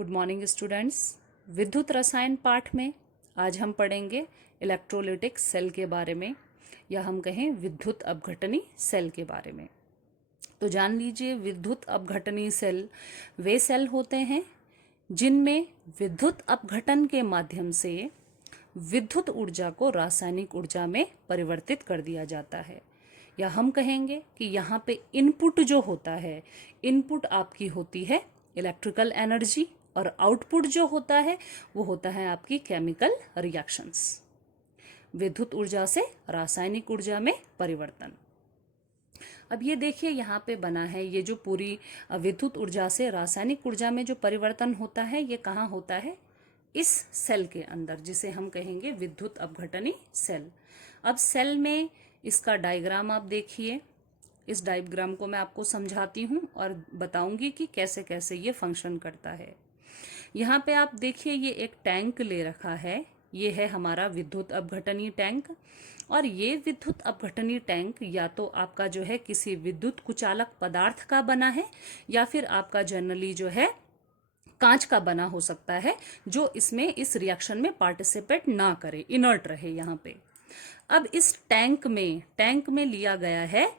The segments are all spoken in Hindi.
Good morning students. विद्युत रसायन पाठ में आज हम पढ़ेंगे इलेक्ट्रोलिटिक सेल के बारे में, या हम कहें विद्युत अपघटनी सेल के बारे में। तो जान लीजिए, विद्युत अपघटनी सेल वे सेल होते हैं जिनमें विद्युत अपघटन के माध्यम से विद्युत ऊर्जा को रासायनिक ऊर्जा में परिवर्तित कर दिया जाता है। या हम कहेंगे कि यहाँ पे इनपुट जो होता है, इनपुट आपकी होती है इलेक्ट्रिकल एनर्जी, और आउटपुट जो होता है वो होता है आपकी केमिकल रिएक्शंस। विद्युत ऊर्जा से रासायनिक ऊर्जा में परिवर्तन। अब ये देखिए, यहाँ पे बना है ये जो पूरी विद्युत ऊर्जा से रासायनिक ऊर्जा में जो परिवर्तन होता है, ये कहाँ होता है? इस सेल के अंदर, जिसे हम कहेंगे विद्युत अपघटनी सेल। अब सेल में इसका डायग्राम आप देखिए। इस डायग्राम को मैं आपको समझाती हूँ और बताऊंगी कि कैसे कैसे ये फंक्शन करता है। यहाँ पे आप देखिए, ये एक टैंक ले रखा है। ये है हमारा विद्युत अपघटनी टैंक, और ये विद्युत अपघटनी टैंक या तो आपका जो है किसी विद्युत कुचालक पदार्थ का बना है, या फिर आपका जनरली जो है कांच का बना हो सकता है, जो इसमें इस रिएक्शन में पार्टिसिपेट ना करे, इनर्ट रहे यहाँ पे। अब इस टैंक में लिया गया है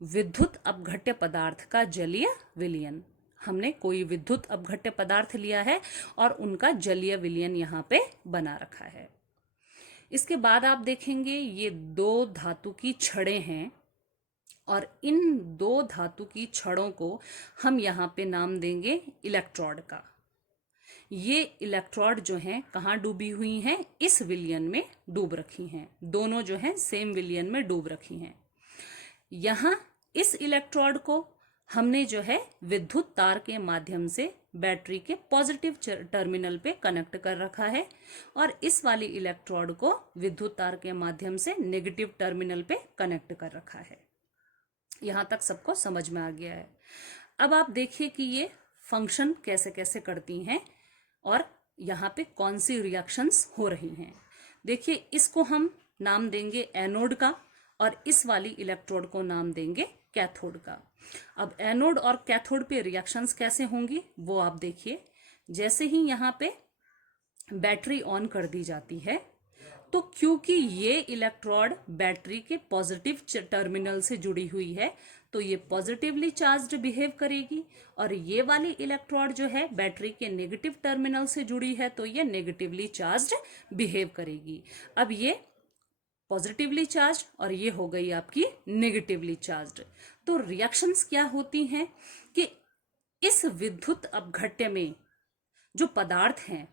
विद्युत अपघट्य पदार्थ का जलीय विलयन। हमने कोई विद्युत अपघट्य पदार्थ लिया है और उनका जलीय विलयन यहाँ पे बना रखा है। इसके बाद आप देखेंगे, ये दो धातु की छड़ें हैं, और इन दो धातु की छड़ों को हम यहाँ पे नाम देंगे इलेक्ट्रोड का। ये इलेक्ट्रोड जो हैं कहाँ डूबी हुई हैं? इस विलयन में डूब रखी हैं। दोनों जो हैं सेम विलयन में डूब रखी हैं। यहाँ इस इलेक्ट्रोड को हमने जो है विद्युत तार के माध्यम से बैटरी के पॉजिटिव टर्मिनल पे कनेक्ट कर रखा है, और इस वाली इलेक्ट्रोड को विद्युत तार के माध्यम से नेगेटिव टर्मिनल पे कनेक्ट कर रखा है। यहाँ तक सबको समझ में आ गया है। अब आप देखिए कि ये फंक्शन कैसे कैसे करती हैं और यहाँ पे कौन सी रिएक्शंस हो रही हैं। देखिए, इसको हम नाम देंगे एनोड का, और इस वाली इलेक्ट्रोड को नाम देंगे कैथोड का। अब एनोड और कैथोड पे रिएक्शंस कैसे होंगी वो आप देखिए। जैसे ही यहाँ पे बैटरी ऑन कर दी जाती है, तो क्योंकि ये इलेक्ट्रोड बैटरी के पॉजिटिव टर्मिनल से जुड़ी हुई है, तो ये पॉजिटिवली चार्ज्ड बिहेव करेगी, और ये वाली इलेक्ट्रोड जो है बैटरी के नेगेटिव टर्मिनल से जुड़ी है, तो ये नेगेटिवली चार्ज्ड बिहेव करेगी। अब ये पॉजिटिवली चार्ज और ये हो गई आपकी नेगेटिवली चार्ज्ड। तो रिएक्शंस क्या होती हैं कि इस विद्युत अपघट्य में जो पदार्थ हैं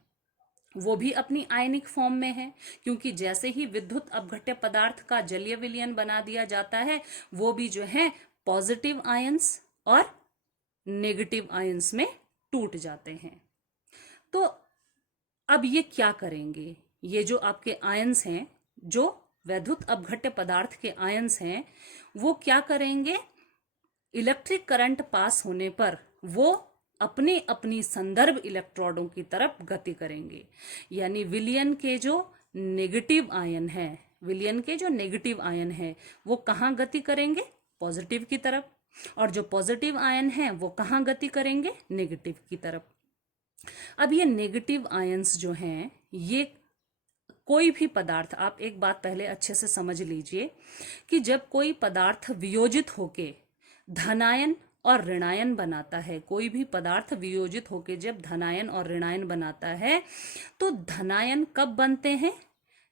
वो भी अपनी आयनिक फॉर्म में है, क्योंकि जैसे ही विद्युत अपघट्य पदार्थ का जलीय विलयन बना दिया जाता है, वो भी जो है पॉजिटिव आयंस और नेगेटिव आयंस में टूट जाते हैं। तो अब ये क्या करेंगे? ये जो आपके आयंस हैं, जो विद्युत अपघट्य पदार्थ के आयंस हैं, वो क्या करेंगे? इलेक्ट्रिक करंट पास होने पर वो अपने अपनी संदर्भ इलेक्ट्रोडों की तरफ गति करेंगे। यानी विलयन के जो नेगेटिव आयन है, विलयन के जो नेगेटिव आयन है वो कहाँ गति करेंगे? पॉजिटिव की तरफ। और जो पॉजिटिव आयन है वो कहाँ गति करेंगे? नेगेटिव की तरफ। अब ये नेगेटिव आयंस जो हैं, ये कोई भी पदार्थ, आप एक बात पहले अच्छे से समझ लीजिए कि जब कोई पदार्थ वियोजित होके धनायन और ऋणायन बनाता है, कोई भी पदार्थ वियोजित होके जब धनायन और ऋणायन बनाता है, तो धनायन कब बनते हैं?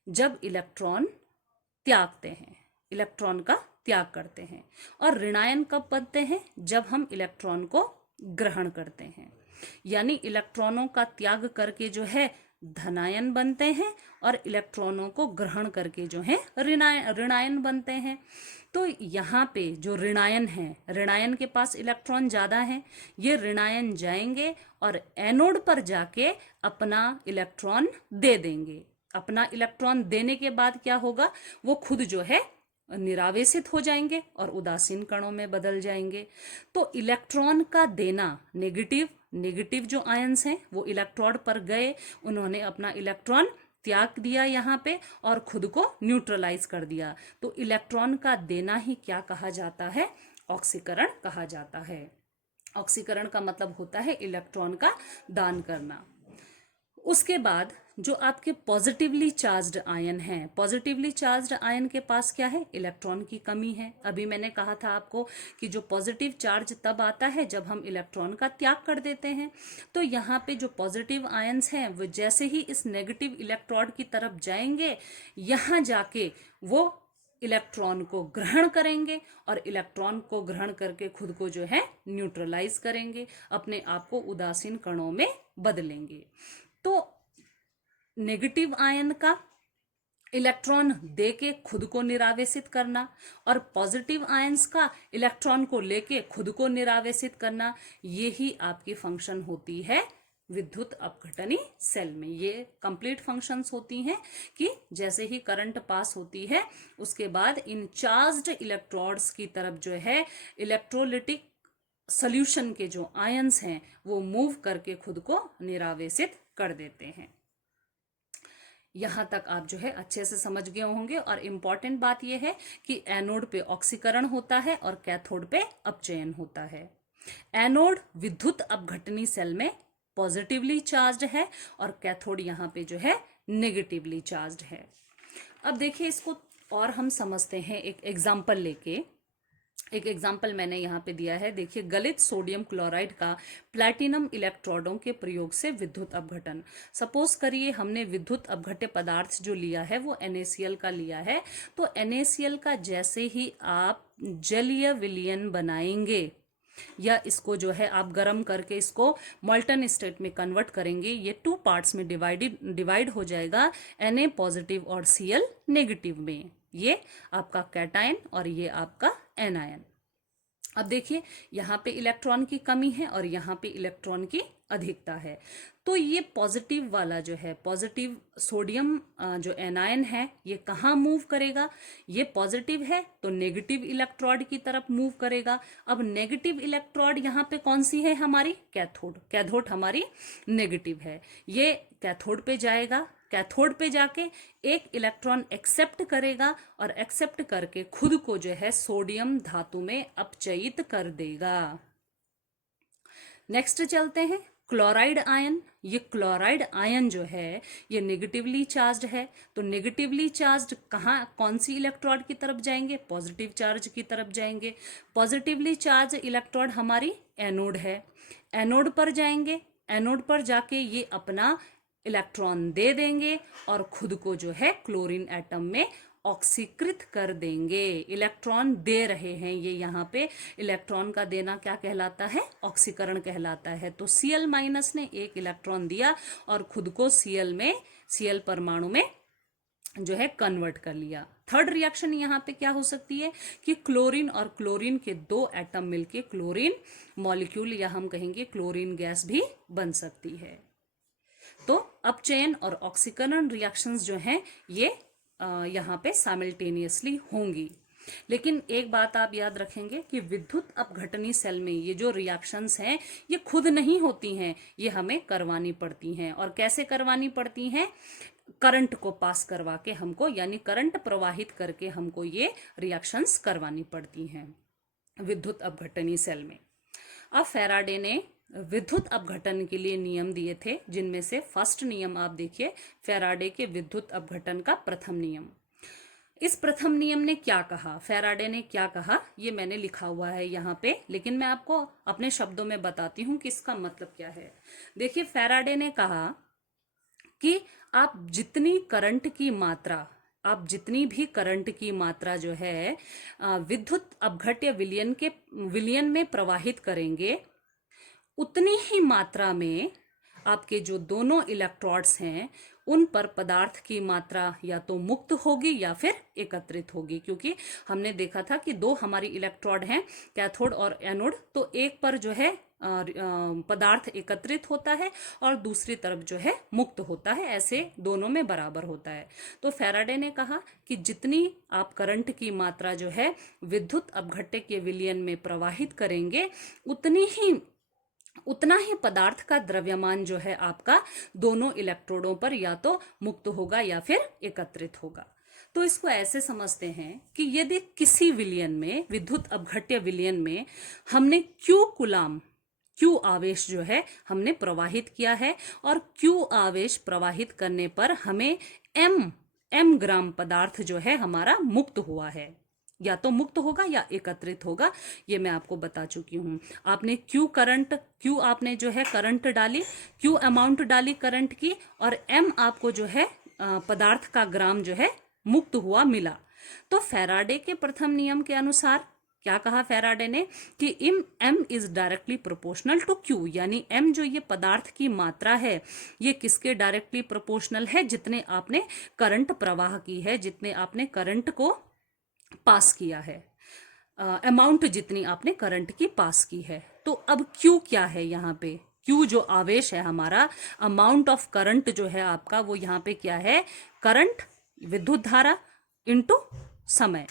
जब इलेक्ट्रॉन त्यागते हैं, इलेक्ट्रॉन का त्याग करते हैं। और ऋणायन कब बनते हैं? जब हम इलेक्ट्रॉन को ग्रहण करते हैं। यानी इलेक्ट्रॉनों का त्याग करके जो है धनायन बनते हैं, और इलेक्ट्रॉनों को ग्रहण करके जो है ऋणायन बनते हैं। तो यहाँ पे जो ऋणायन है, ऋणायन के पास इलेक्ट्रॉन ज़्यादा है, ये ऋणायन जाएंगे और एनोड पर जाके अपना इलेक्ट्रॉन दे देंगे। अपना इलेक्ट्रॉन देने के बाद क्या होगा? वो खुद जो है निरावेशित हो जाएंगे और उदासीन कणों में बदल जाएंगे। तो इलेक्ट्रॉन का देना, नेगेटिव जो आयंस हैं वो इलेक्ट्रोड पर गए, उन्होंने अपना इलेक्ट्रॉन त्याग दिया यहाँ पे और खुद को न्यूट्रलाइज कर दिया। तो इलेक्ट्रॉन का देना ही क्या कहा जाता है? ऑक्सीकरण कहा जाता है। ऑक्सीकरण का मतलब होता है इलेक्ट्रॉन का दान करना। उसके बाद जो आपके पॉजिटिवली चार्ज्ड आयन हैं, पॉजिटिवली चार्ज्ड आयन के पास क्या है, इलेक्ट्रॉन की कमी है। अभी मैंने कहा था आपको कि जो पॉजिटिव चार्ज तब आता है जब हम इलेक्ट्रॉन का त्याग कर देते हैं। तो यहाँ पे जो पॉजिटिव आयन्स हैं वो जैसे ही इस नेगेटिव इलेक्ट्रोड की तरफ जाएंगे, यहाँ जाके वो इलेक्ट्रॉन को ग्रहण करेंगे और इलेक्ट्रॉन को ग्रहण करके खुद को जो है न्यूट्रलाइज करेंगे, अपने आप को उदासीन कणों में बदलेंगे। तो नेगेटिव आयन का इलेक्ट्रॉन दे के खुद को निरावेशित करना और पॉजिटिव आयंस का इलेक्ट्रॉन को लेके खुद को निरावेशित करना, यही आपकी फंक्शन होती है विद्युत अपघटनी सेल में। ये कंप्लीट फंक्शंस होती हैं कि जैसे ही करंट पास होती है उसके बाद इन चार्ज्ड इलेक्ट्रोड्स की तरफ जो है इलेक्ट्रोलिटिक सॉल्यूशन के जो आयंस हैं वो मूव करके खुद को निरावेशित कर देते हैं। यहाँ तक आप जो है अच्छे से समझ गए होंगे। और इम्पॉर्टेंट बात यह है कि एनोड पे ऑक्सीकरण होता है और कैथोड पे अपचयन होता है। एनोड विद्युत अपघटनी सेल में पॉजिटिवली चार्ज्ड है और कैथोड यहाँ पे जो है नेगेटिवली चार्ज्ड है। अब देखिए इसको और हम समझते हैं एक एग्जाम्पल लेके। एक एग्जाम्पल मैंने यहाँ पे दिया है, देखिए गलित सोडियम क्लोराइड का प्लैटिनम इलेक्ट्रोडों के प्रयोग से विद्युत अपघटन। सपोज करिए हमने विद्युत अपघट्य पदार्थ जो लिया है वो NaCl का लिया है। तो NaCl का जैसे ही आप जलीय विलयन बनाएंगे या इसको जो है आप गर्म करके इसको मॉल्टन स्टेट में कन्वर्ट करेंगे, ये 2 पार्ट्स में डिवाइड हो जाएगा, Na पॉजिटिव और Cl नेगेटिव में। ये आपका कैटायन और ये आपका एनायन। अब देखिए यहाँ पे इलेक्ट्रॉन की कमी है और यहाँ पे इलेक्ट्रॉन की अधिकता है। तो ये पॉजिटिव वाला जो है पॉजिटिव सोडियम जो एनायन है ये कहाँ मूव करेगा, ये पॉजिटिव है तो नेगेटिव इलेक्ट्रोड की तरफ मूव करेगा। अब नेगेटिव इलेक्ट्रोड यहाँ पे कौन सी है, हमारी कैथोड। कैथोड हमारी नेगेटिव है, ये कैथोड पे जाएगा। कैथोड पे जाके एक इलेक्ट्रॉन एक्सेप्ट करेगा और एक्सेप्ट करके खुद को जो है सोडियम धातु में अपचयित कर देगा। नेक्स्ट चलते हैं क्लोराइड आयन। ये क्लोराइड आयन जो है ये नेगेटिवली चार्ज्ड है। तो नेगेटिवली चार्ज्ड कहाँ कौन सी इलेक्ट्रोड की तरफ जाएंगे, पॉजिटिव चार्ज की तरफ जाएंगे। पॉजिटिवली चार्ज इलेक्ट्रोड हमारी एनोड है, एनोड पर जाएंगे। एनोड पर जाके ये अपना इलेक्ट्रॉन दे देंगे और खुद को जो है क्लोरीन एटम में ऑक्सीकृत कर देंगे। इलेक्ट्रॉन दे रहे हैं ये, यहाँ पे इलेक्ट्रॉन का देना क्या कहलाता है, ऑक्सीकरण कहलाता है। तो Cl- ने एक इलेक्ट्रॉन दिया और खुद को Cl परमाणु में जो है कन्वर्ट कर लिया। थर्ड रिएक्शन यहाँ पे क्या हो सकती है कि क्लोरीन और क्लोरीन के 2 एटम मिलके क्लोरीन मॉलिक्यूल या हम कहेंगे क्लोरीन गैस भी बन सकती है। तो अपचयन और ऑक्सीकरण रिएक्शंस जो हैं ये यहाँ पे साइमल्टेनियसली होंगी। लेकिन एक बात आप याद रखेंगे कि विद्युत अपघटनी सेल में ये जो रिएक्शंस हैं ये खुद नहीं होती हैं, ये हमें करवानी पड़ती हैं। और कैसे करवानी पड़ती हैं, करंट को पास करवा के हमको, यानी करंट प्रवाहित करके हमको ये रिएक्शंस करवानी पड़ती हैं विद्युत अपघटनी सेल में। अब फैराडे ने विद्युत अपघटन के लिए नियम दिए थे, जिनमें से फर्स्ट नियम आप देखिए, फैराडे के विद्युत अपघटन का प्रथम नियम। इस प्रथम नियम ने क्या कहा, फैराडे ने क्या कहा, ये मैंने लिखा हुआ है यहाँ पे, लेकिन मैं आपको अपने शब्दों में बताती हूँ कि इसका मतलब क्या है। देखिए फैराडे ने कहा कि आप जितनी भी करंट की मात्रा जो है विद्युत अपघट्य विलयन में प्रवाहित करेंगे, उतनी ही मात्रा में आपके जो दोनों इलेक्ट्रोड्स हैं उन पर पदार्थ की मात्रा या तो मुक्त होगी या फिर एकत्रित होगी। क्योंकि हमने देखा था कि 2 हमारी इलेक्ट्रोड हैं, कैथोड और एनोड, तो एक पर जो है पदार्थ एकत्रित होता है और दूसरी तरफ जो है मुक्त होता है, ऐसे दोनों में बराबर होता है। तो फैराडे ने कहा कि जितनी आप करंट की मात्रा जो है विद्युत अपघट्य के विलयन में प्रवाहित करेंगे, उतना ही पदार्थ का द्रव्यमान जो है आपका दोनों इलेक्ट्रोडों पर या तो मुक्त होगा या फिर एकत्रित होगा। तो इसको ऐसे समझते हैं कि यदि किसी विलयन में, विद्युत अपघट्य विलयन में, हमने Q कूलाम Q आवेश जो है हमने प्रवाहित किया है, और Q आवेश प्रवाहित करने पर हमें m ग्राम पदार्थ जो है हमारा मुक्त हुआ है। या तो मुक्त होगा या एकत्रित होगा, ये मैं आपको बता चुकी हूँ। आपने Q आपने जो है करंट डाली, Q अमाउंट डाली करंट की, और m आपको जो है पदार्थ का ग्राम जो है मुक्त हुआ मिला। तो फैराडे के प्रथम नियम के अनुसार क्या कहा फैराडे ने कि m is directly proportional to Q, यानी m जो ये पदार्थ की मात्रा है ये किसके डायरेक्टली प्रोपोर्शनल है, जितने आपने करंट प्रवाह की है, जितने आपने करंट को पास किया है, अमाउंट जितनी आपने करंट की पास की है। तो अब Q क्या है यहाँ पे? Q जो आवेश है हमारा, अमाउंट ऑफ करंट जो है आपका, वो यहाँ पे क्या है? करंट, विद्युत धारा इनटू समय।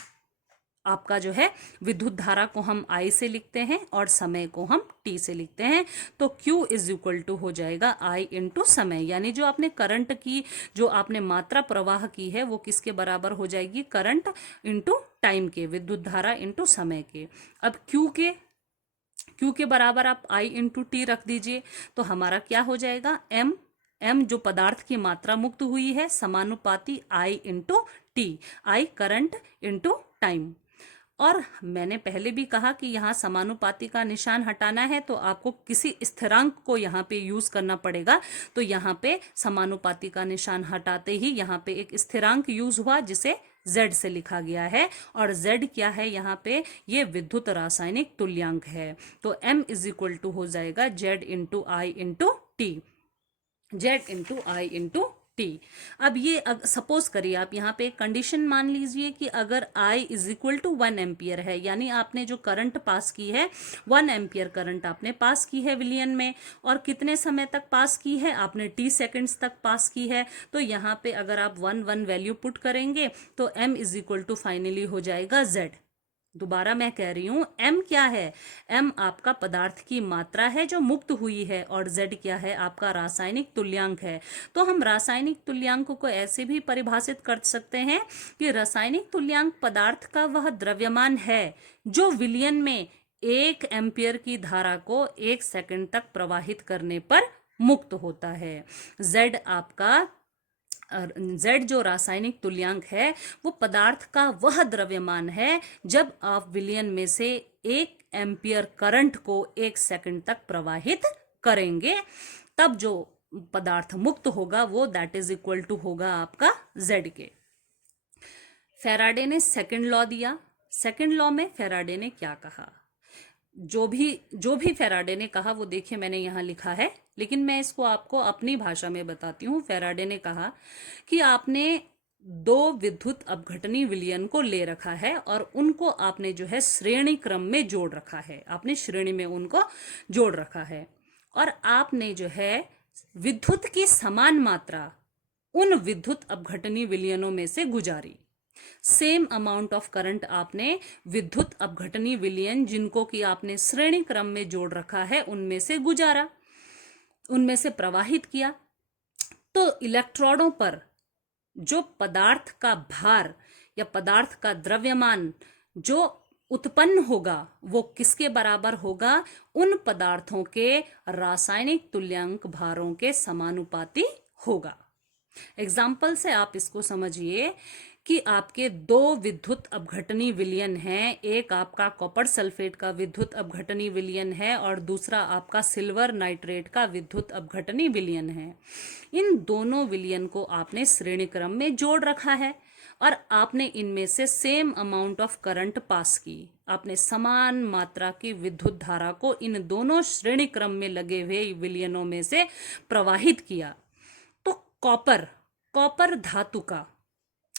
आपका जो है विद्युत धारा को हम I से लिखते हैं और समय को हम T से लिखते हैं। तो Q इज इक्वल टू हो जाएगा I इंटू समय, यानी जो आपने करंट की जो आपने मात्रा प्रवाह की है वो किसके बराबर हो जाएगी? करंट इंटू टाइम के, विद्युत धारा इंटू समय के। अब Q के बराबर आप I इंटू टी रख दीजिए, तो हमारा क्या हो जाएगा? M जो पदार्थ की मात्रा मुक्त हुई है समानुपाती I into T, I current into time. और मैंने पहले भी कहा कि यहाँ समानुपाती का निशान हटाना है तो आपको किसी स्थिरांक को यहाँ पे यूज करना पड़ेगा। तो यहाँ पे समानुपाती का निशान हटाते ही यहाँ पे एक स्थिरांक यूज हुआ जिसे Z से लिखा गया है, और Z क्या है यहाँ पे? ये विद्युत रासायनिक तुल्यांक है। तो M इज इक्वल टू हो जाएगा Z into I into T, Z into I into T. अब ये सपोज करिए आप यहाँ पे एक कंडीशन मान लीजिए कि अगर I is equal to 1 ampere है, यानी आपने जो करंट पास की है 1 एम्पियर करंट आपने पास की है विलियन में, और कितने समय तक पास की है? आपने t सेकेंड्स तक पास की है। तो यहाँ पे अगर आप 1 वैल्यू पुट करेंगे तो m is equal to finally हो जाएगा Z। दोबारा मैं कह रही हूं, m क्या है? m आपका पदार्थ की मात्रा है जो मुक्त हुई है, और z क्या है? आपका रासायनिक तुल्यांक है। तो हम रासायनिक तुल्यांक को ऐसे भी परिभाषित कर सकते हैं कि रासायनिक तुल्यांक पदार्थ का वह द्रव्यमान है जो विलयन में 1 एम्पियर की धारा को 1 सेकंड तक प्रवाहित करने पर मुक्त होता है। z आपका Z जो रासायनिक तुल्यांक है वो पदार्थ का वह द्रव्यमान है जब आप विलयन में से 1 एम्पियर करंट को 1 सेकंड तक प्रवाहित करेंगे, तब जो पदार्थ मुक्त होगा वो दैट इज इक्वल टू होगा आपका Z के। फैराडे ने सेकंड लॉ दिया। सेकंड लॉ में फैराडे ने क्या कहा? जो भी फैराडे ने कहा वो देखिए मैंने यहाँ लिखा है, लेकिन मैं इसको आपको अपनी भाषा में बताती हूँ। फैराडे ने कहा कि आपने 2 विद्युत अपघटनी विलयन को ले रखा है और उनको आपने जो है श्रेणी क्रम में जोड़ रखा है, आपने श्रेणी में उनको जोड़ रखा है, और आपने जो है विद्युत की समान मात्रा उन विद्युत अपघटनी विलयनों में से गुजारी। सेम अमाउंट ऑफ करंट आपने विद्युत अपघटनी विलयन जिनको कि आपने श्रेणी क्रम में जोड़ रखा है उनमें से गुजारा, उनमें से प्रवाहित किया। तो इलेक्ट्रोडों पर जो पदार्थ का भार या पदार्थ का द्रव्यमान जो उत्पन्न होगा वो किसके बराबर होगा? उन पदार्थों के रासायनिक तुल्यांक भारों के समानुपाती होगा। एग्जाम्पल से आप इसको समझिए कि आपके 2 विद्युत अपघटनी विलयन हैं, एक आपका कॉपर सल्फेट का विद्युत अपघटनी विलयन है और दूसरा आपका सिल्वर नाइट्रेट का विद्युत अपघटनी विलयन है। इन दोनों विलयन को आपने श्रेणी क्रम में जोड़ रखा है और आपने इनमें से same amount of current pass की। आपने समान मात्रा की विद्युत धारा को इन दोनों श्रेणी क्रम में लगे हुए विलयनों में से प्रवाहित किया। तो कॉपर धातु का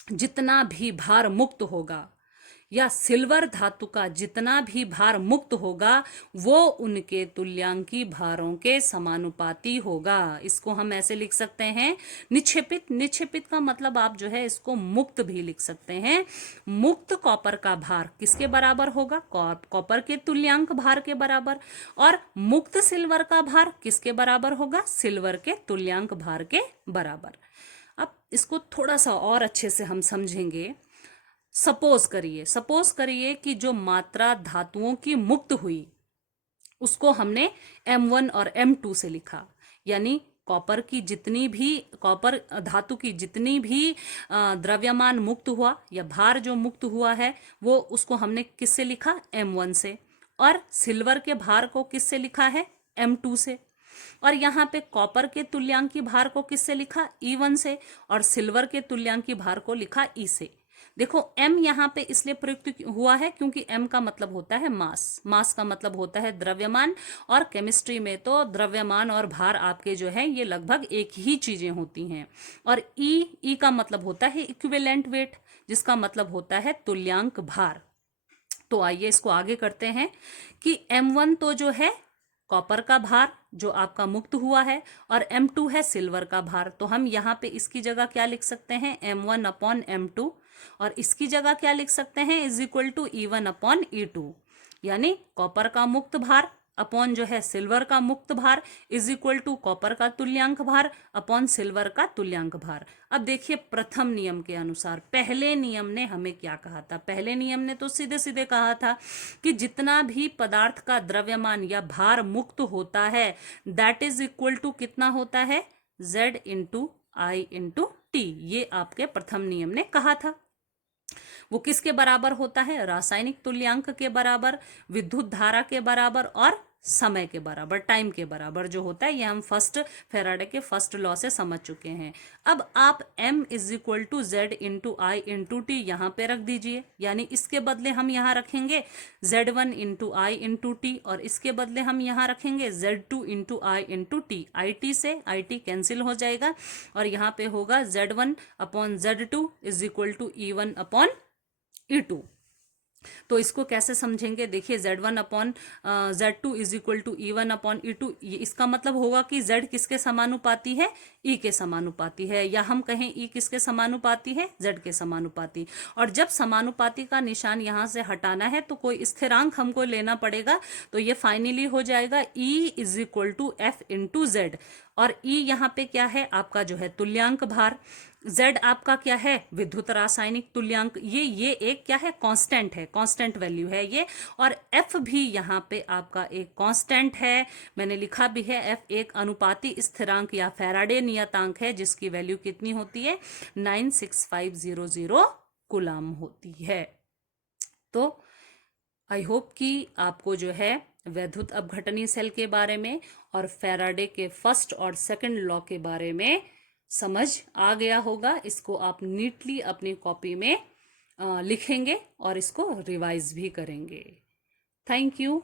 जितना भी भार मुक्त होगा या सिल्वर धातु का जितना भी भार मुक्त होगा वो उनके तुल्यांकी भारों के समानुपाती होगा। इसको हम ऐसे लिख सकते हैं निक्षेपित का मतलब आप जो है इसको मुक्त भी लिख सकते हैं। मुक्त कॉपर का भार किसके बराबर होगा? कॉपर के तुल्यांक भार के बराबर। और मुक्त सिल्वर का भार किसके बराबर होगा? सिल्वर के तुल्यांक भार के बराबर। अब इसको थोड़ा सा और अच्छे से हम समझेंगे। सपोज करिए कि जो मात्रा धातुओं की मुक्त हुई उसको हमने M1 और M2 से लिखा। यानी कॉपर धातु की जितनी भी द्रव्यमान मुक्त हुआ या भार जो मुक्त हुआ है वो उसको हमने किससे लिखा, M1 से। और सिल्वर के भार को किससे लिखा है, M2 से। और यहाँ पे कॉपर के तुल्यांकी भार को किससे लिखा, E1 से। और सिल्वर के तुल्यांकी भार को लिखा E से। देखो M यहाँ पे इसलिए प्रयुक्त हुआ है क्योंकि M का मतलब होता है मास, मास का मतलब होता है द्रव्यमान, और केमिस्ट्री में तो द्रव्यमान और भार आपके जो है ये लगभग एक ही चीजें होती हैं। और E का मतलब होता है इक्विवेलेंट वेट, जिसका मतलब होता है तुल्यांक भार। तो आइए इसको आगे करते हैं कि M1 तो जो है कॉपर का भार जो आपका मुक्त हुआ है, और M2 है सिल्वर का भार। तो हम यहाँ पे इसकी जगह क्या लिख सकते हैं, M1 अपॉन M2, और इसकी जगह क्या लिख सकते हैं, is equal to E1 upon E2। यानी कॉपर का मुक्त भार अपॉन जो है सिल्वर का मुक्त भार इज इक्वल टू कॉपर का तुल्यांक भार अपॉन सिल्वर का तुल्यांक भार। अब देखिए प्रथम नियम के अनुसार पहले नियम ने हमें क्या कहा था, पहले नियम ने तो सीधे सीधे कहा था कि जितना भी पदार्थ का द्रव्यमान या भार मुक्त होता है दैट इज इक्वल टू कितना होता है, Z into I into T. ये आपके प्रथम नियम ने कहा था। वो किसके बराबर होता है, रासायनिक तुल्यांक के बराबर, विद्युत धारा के बराबर और समय के बराबर, टाइम के बराबर जो होता है। ये हम फेराडे के फर्स्ट लॉ से समझ चुके हैं। अब आप M is equal to Z into I into T यहाँ पे रख दीजिए। यानी इसके बदले हम यहाँ रखेंगे Z1 into I into T, और इसके बदले हम यहाँ रखेंगे Z2 into I into T. I T से आई टी कैंसिल हो जाएगा, और यहाँ पे होगा Z1 upon Z2 is equal to E1 upon E2। तो इसको कैसे समझेंगे, देखिए Z1 upon Z2 is equal to E1 upon E2। इसका मतलब होगा कि Z किसके समानुपाती है, E के समानुपाती है, या हम कहें E किसके समानुपाती है, Z के समानुपाती। और जब समानुपाती का निशान यहां से हटाना है तो कोई स्थिरांक हमको लेना पड़ेगा। तो ये फाइनली हो जाएगा E is equal to F into Z। और E यहाँ पे क्या है, आपका जो है तुल्यांक भार, Z आपका क्या है, विद्युत रासायनिक तुल्यांक। ये एक क्या है, कांस्टेंट है, कांस्टेंट वैल्यू है ये। और F भी यहाँ पे आपका एक कांस्टेंट है, मैंने लिखा भी है F एक अनुपाती स्थिरांक या फैराडे नियतांक है, जिसकी वैल्यू कितनी होती है, 96500 कूलम होती है। तो आई होप कि आपको जो है वैद्युत अपघटनीय सेल के बारे में और फैराडे के फर्स्ट और सेकंड लॉ के बारे में समझ आ गया होगा। इसको आप नीटली अपनी कॉपी में लिखेंगे और इसको रिवाइज भी करेंगे। Thank you.